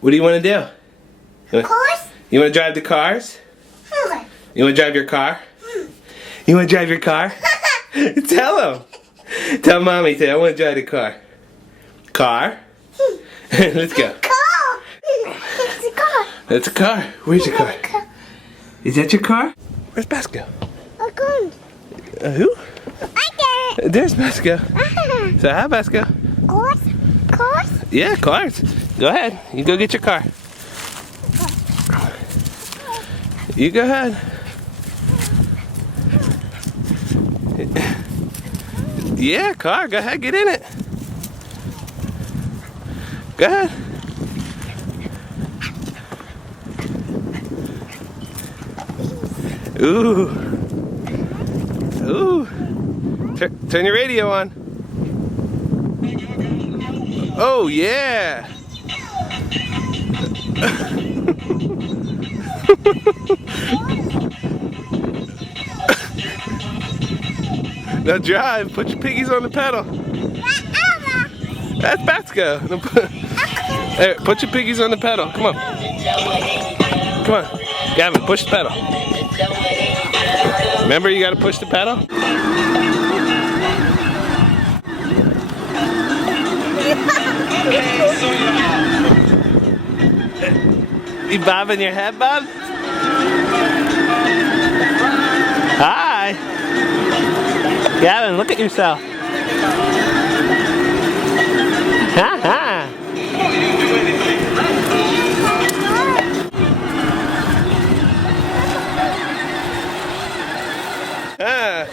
What do you want to do? Cars? You want to drive the cars? You want to drive your car? You want to drive your car? Tell him. Tell mommy, say, I want to drive the car. Car? Let's go. Car! It's a car. That's a car. Where's your car? Is that your car? Where's Basco? I can't. Who? I can't. There's Basco. So hi, Basco. Cars? Cars? Yeah, cars. Go ahead. You go get your car. You go ahead. Yeah, car. Go ahead. Get in it. Go ahead. Ooh. Ooh. Turn your radio on. Oh, yeah. Now drive. Put your piggies on the pedal. That's Basco. Hey, put your piggies on the pedal. Come on. Come on. Gavin, push the pedal. Remember, you got to push the pedal? You bobbing your head, Bob? Hi. Gavin, look at yourself. Ha ha. Ah.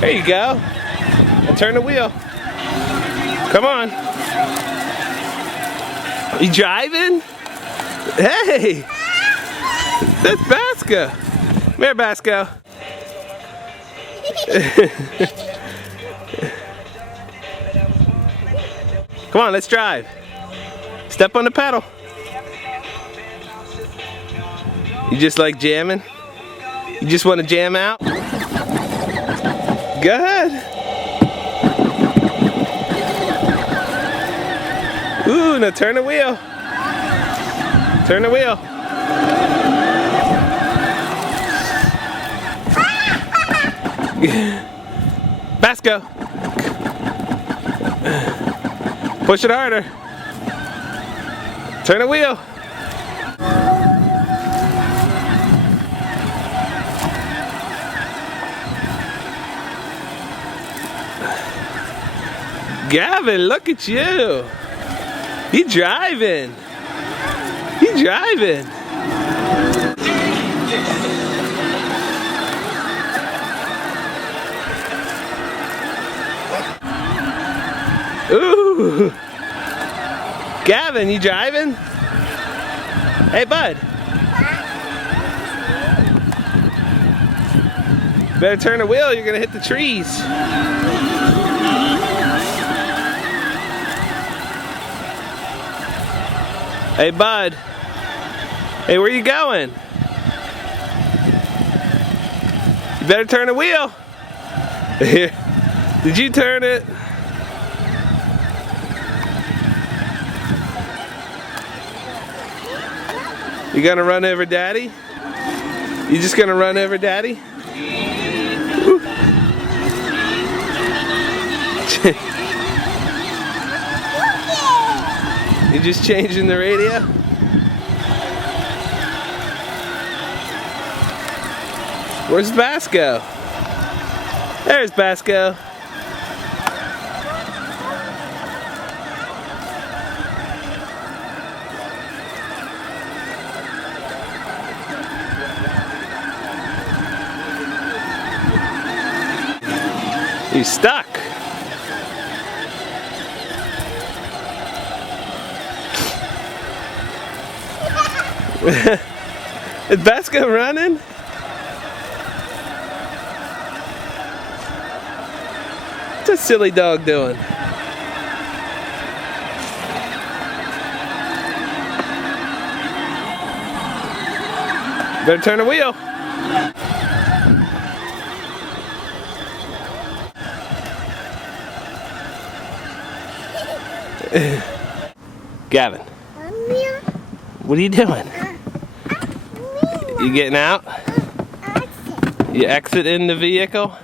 There you go. Now turn the wheel. Come on. You driving? Hey! That's Basco. Come here, Basco. Come on, let's drive. Step on the pedal. You just like jamming? You just want to jam out? Go ahead. Ooh, now turn the wheel. Turn the wheel. Basco. Push it harder. Turn the wheel. Gavin, look at you. You driving. You driving. Ooh. Gavin, you driving? Hey, bud. Better turn the wheel, you're gonna hit the trees. Hey, bud. Hey, where you going? You better turn the wheel. Here. Did you turn it? You gonna run over Daddy? You just gonna run over Daddy? Woo. You just changing the radio? Where's Basco? There's Basco. He's stuck. Is Basco running? this silly dog doing? Better turn the wheel. Gavin, what are you doing? You getting out? You exiting the vehicle?